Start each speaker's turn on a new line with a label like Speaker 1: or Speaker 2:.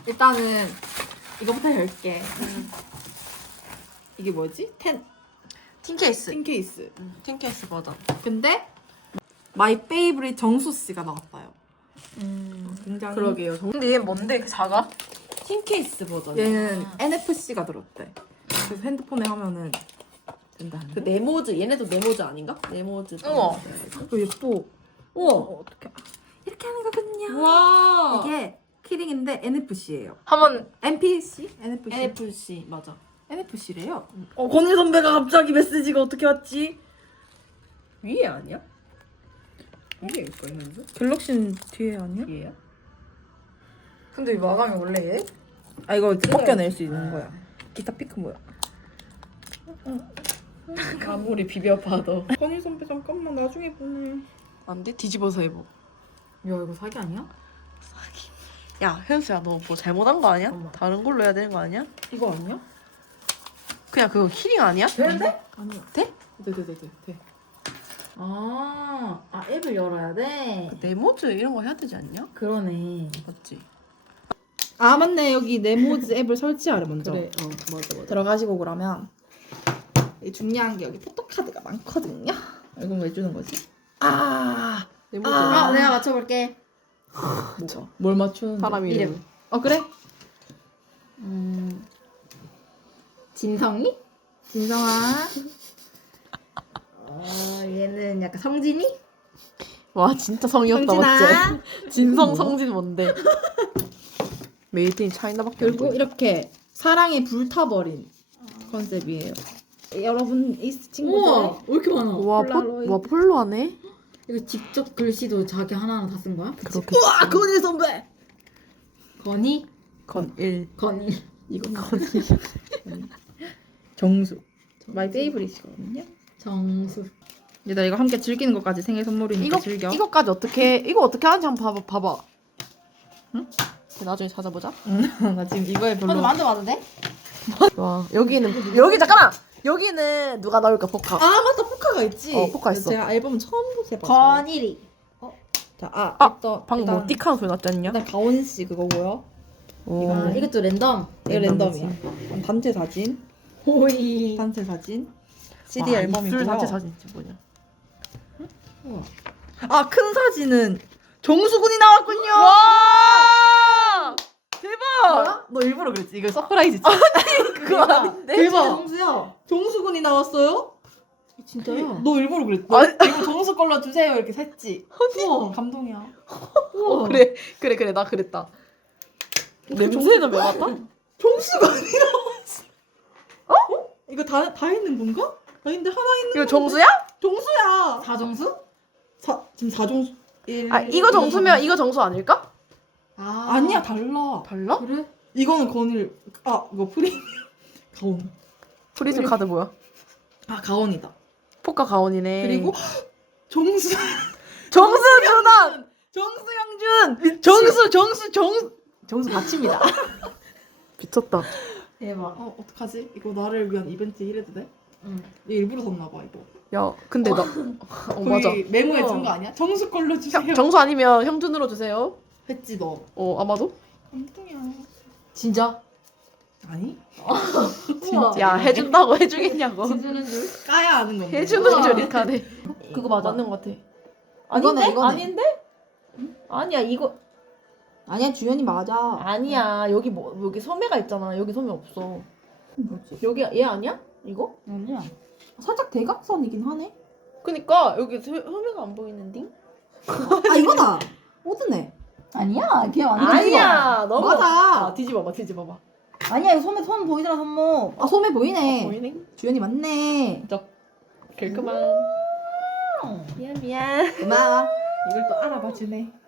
Speaker 1: 일단은 이거부터 열게. 이게 뭐지?
Speaker 2: 틴케이스.
Speaker 1: 틴케이스.
Speaker 2: 틴케이스 버전.
Speaker 1: 근데 마이 페이브릿 정수 씨가 나왔어요. 굉장히.
Speaker 2: 그러게요. 근데 얘 뭔데 이렇게 작아?
Speaker 3: 틴케이스 버전.
Speaker 1: 얘는 NFC가 들었대. 그래서 핸드폰에 하면은 된다.
Speaker 3: 그 네모즈 얘네도 네모즈 아닌가? 네모즈.
Speaker 2: 우와.
Speaker 1: 또 예뻐.
Speaker 3: 우와.
Speaker 1: 어떻게 이렇게 하는 거거든요.
Speaker 3: 와.
Speaker 1: 이게 키링인데 NFC예요.
Speaker 2: 한번
Speaker 1: NPC? NFC?
Speaker 3: NFC 맞아.
Speaker 1: NFC래요.
Speaker 3: 권희 선배가 갑자기 메시지가 어떻게 왔지? 위에 아니야? 위에일까 있는데?
Speaker 1: 갤럭시는 뒤에 아니야?
Speaker 3: 위에야?
Speaker 2: 근데 이 마감이 원래 얘?
Speaker 1: 아 이거 벗겨낼 수 있는 거야. 기타 피크 뭐야?
Speaker 3: 아무리 비벼봐도.
Speaker 1: 건희 선배 잠깐만 나중에 보내.
Speaker 2: 안 돼? 뒤집어서 해봐.
Speaker 1: 야 이거 사기 아니야?
Speaker 2: 야 현수야 너 뭐 잘못한 거 아니야?
Speaker 3: 엄마.
Speaker 2: 다른 걸로 해야 되는 거 아니야?
Speaker 1: 이거 아니야?
Speaker 2: 그냥 그거 키링 아니야?
Speaker 3: 되는데?
Speaker 1: 아니야.
Speaker 2: 돼?
Speaker 1: 돼.
Speaker 3: 아 앱을 열어야 돼.
Speaker 2: 그 네모즈 이런 거 해야 되지 않냐?
Speaker 3: 그러네.
Speaker 2: 맞지?
Speaker 1: 아 맞네 여기 네모즈 앱을 설치하래 먼저.
Speaker 3: 그래. 맞아.
Speaker 1: 들어가시고 그러면 중요한 게 여기 포토카드가 많거든요. 이건 왜 주는 거지? 아
Speaker 2: 네모즈.
Speaker 3: 내가 맞춰볼게.
Speaker 1: 뭐가? 뭘 맞추는?
Speaker 2: 사람 이름.
Speaker 1: 그래?
Speaker 3: 진성이?
Speaker 1: 진성아.
Speaker 3: 얘는 약간 성진이?
Speaker 2: 와 진짜 성이었다
Speaker 1: 성진아.
Speaker 2: 맞지? 진성 성진 뭔데? 메이드 인 차이나밖에
Speaker 1: 그리고
Speaker 2: 없고.
Speaker 1: 이렇게 사랑에 불타버린 컨셉이에요. 여러분 이 친구들
Speaker 3: 우와 왜 이렇게 많아?
Speaker 2: 와,
Speaker 1: 폴라로이드.
Speaker 2: 와 폴로하네?
Speaker 3: 이거 직접 글씨도 자기 하나하나 다 쓴 거야?
Speaker 2: 그렇게.
Speaker 1: 우와 건희 선배.
Speaker 3: 건이?
Speaker 2: 건일.
Speaker 3: 건이.
Speaker 1: 이거 건희. 정수. 마이 페이브릿이거든요.
Speaker 3: 정수.
Speaker 1: 얘들아 이거 함께 즐기는 것까지 생일 선물이니까
Speaker 2: 이거
Speaker 1: 즐겨.
Speaker 2: 이거까지 이거 어떻게 하는지 한번 봐봐. 응? 나중에 찾아보자.
Speaker 1: 나 지금 이거에 별로.
Speaker 3: 만져봐도 돼?
Speaker 2: 와 여기 잠깐만. 여기는 누가 나올까 포카.
Speaker 1: 아 맞다 포카가 있지.
Speaker 2: 포카 있어.
Speaker 1: 제가 앨범 처음 보세요.
Speaker 3: 건일이.
Speaker 1: 자
Speaker 2: 방금
Speaker 1: 일단,
Speaker 2: 뭐 띡하는 소리 났지 않냐?
Speaker 1: 일단 가온 씨 그거고요.
Speaker 2: 오.
Speaker 3: 아 이것도 랜덤.
Speaker 1: 이거 랜덤이야. 단체 사진.
Speaker 3: 호이.
Speaker 1: 단체 사진. CD
Speaker 2: 와,
Speaker 1: 앨범이고요.
Speaker 2: 입술 자체 사진 진짜 뭐냐?
Speaker 1: 아 큰 사진은 정수군이 나왔군요.
Speaker 2: 와 대박!
Speaker 1: 뭐야? 너 일부러 그랬지? 이거 서프라이즈지?
Speaker 2: 그거 아닌데?
Speaker 1: 대박.
Speaker 3: 정수야.
Speaker 1: 정수군이 나왔어요?
Speaker 3: 진짜야?
Speaker 1: 너 일부러 그랬지?
Speaker 2: 아,
Speaker 1: 이거 정수 걸로 주세요 이렇게 샜지? 우와 감동이야. 우와.
Speaker 2: 그래 나 그랬다. 냄새는 왜 맡아?
Speaker 1: 정수군이 나왔어. 이거 다 있는 건가? 아닌데 하나 있는
Speaker 2: 이거 정수야?
Speaker 1: 정수야.
Speaker 3: 사정수?
Speaker 1: 지금 4정수.
Speaker 2: 아 이거 정수면 이거 정수 아닐까?
Speaker 1: 아니야 달라.
Speaker 2: 달라?
Speaker 3: 그래?
Speaker 1: 이거는 건일. 이거 프리미엄 가온.
Speaker 2: 프리즘 카드 뭐야?
Speaker 1: 가온이다.
Speaker 2: 포카 가온이네.
Speaker 1: 그리고 정수.
Speaker 2: 정수준원!
Speaker 1: 정수영준. 정수 받칩니다.
Speaker 2: 미쳤다.
Speaker 3: 대박.
Speaker 1: 어떡하지? 이거 나를 위한 이벤트 이래도 돼?
Speaker 3: 응.
Speaker 1: 얘 일부러 샀나 봐 이거.
Speaker 2: 야 근데 나 맞아.
Speaker 1: 메모해
Speaker 3: 우와.
Speaker 1: 준 거 아니야? 정수 걸로 주세요.
Speaker 2: 정수 아니면 형준으로 주세요.
Speaker 1: 했지 너.
Speaker 2: 아마도?
Speaker 1: 깜짝이야.
Speaker 3: 진짜?
Speaker 1: 아니?
Speaker 3: 우와.
Speaker 2: 야 해준다고 해주겠냐고.
Speaker 3: 해주는 줄?
Speaker 1: 까야 아는 건데.
Speaker 2: 해주는 줄 이카네.
Speaker 3: 그거 맞아.
Speaker 2: 맞는 것 같아.
Speaker 3: 이거네.
Speaker 2: 아닌데? 아니야 이거
Speaker 1: 아니야 주연이 맞아.
Speaker 2: 아니야 여기 소매가 있잖아. 여기 소매 없어.
Speaker 1: 뭐지?
Speaker 2: 여기 얘 아니야? 이거?
Speaker 1: 아니야. 살짝 대각선이긴 하네.
Speaker 2: 그니까 여기 소매가 안 보이는데?
Speaker 1: 이거다. 오드네.
Speaker 3: 아니야. 걔 완전
Speaker 2: 아니야 너무
Speaker 1: 맞아.
Speaker 2: 뒤집어봐.
Speaker 3: 아니야. 이거 손 보이잖아 손목.
Speaker 1: 소매 보이네.
Speaker 2: 보이네?
Speaker 1: 주연이 맞네.
Speaker 2: 결크만. 미안.
Speaker 1: 고마워. 이걸 또 알아봐 주네.